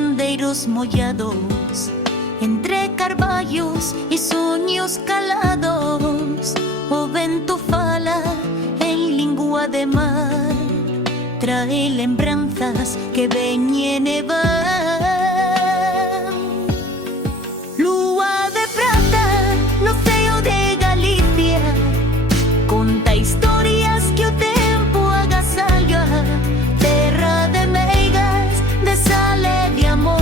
sendeiros mollados, entre carballos e soños calados. O vento fala en lingua de mar, trae lembranzas que veñen e van. Lúa de prata no ceo de Galicia, conta historias que o tempo agasalla. Terra de meigas, de sal e de amor,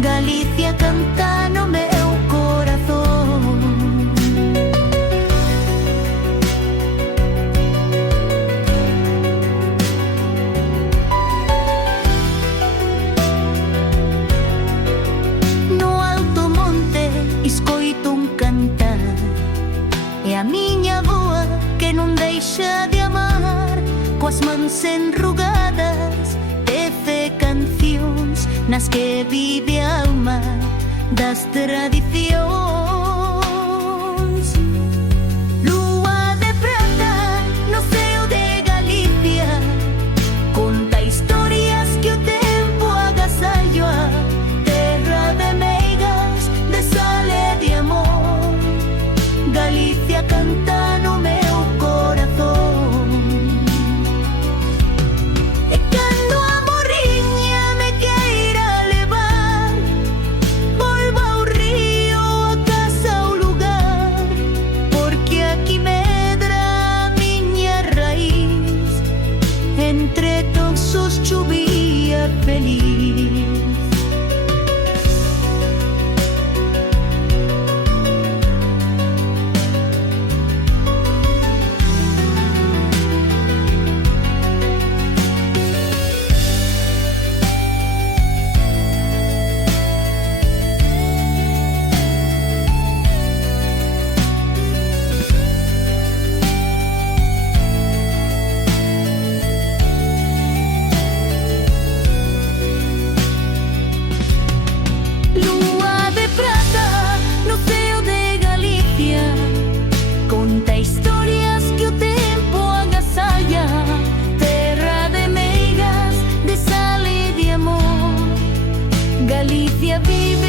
Galicia canta no meu corazón. No alto monte escoito un cantar, e a miña avoa que non deixa de amar. Coas mans enrugadas tece cancións nas que vive a alma das tradicións. Lúa de prata no ceo de Galicia, conta historias que o tempo agasalla. Terra de meigas, de sal e de amor, Galicia canta no meu corazón. E cando a morriña me queira levar, volvo ao río, a casa, ao lugar, porque aquí medra a miña raíz, entre toxos chuvía feliz. Lúa de prata no ceo de Galicia, conta historias que o tempo agasalla. Terra de meigas, de sal e de amor, Galicia vive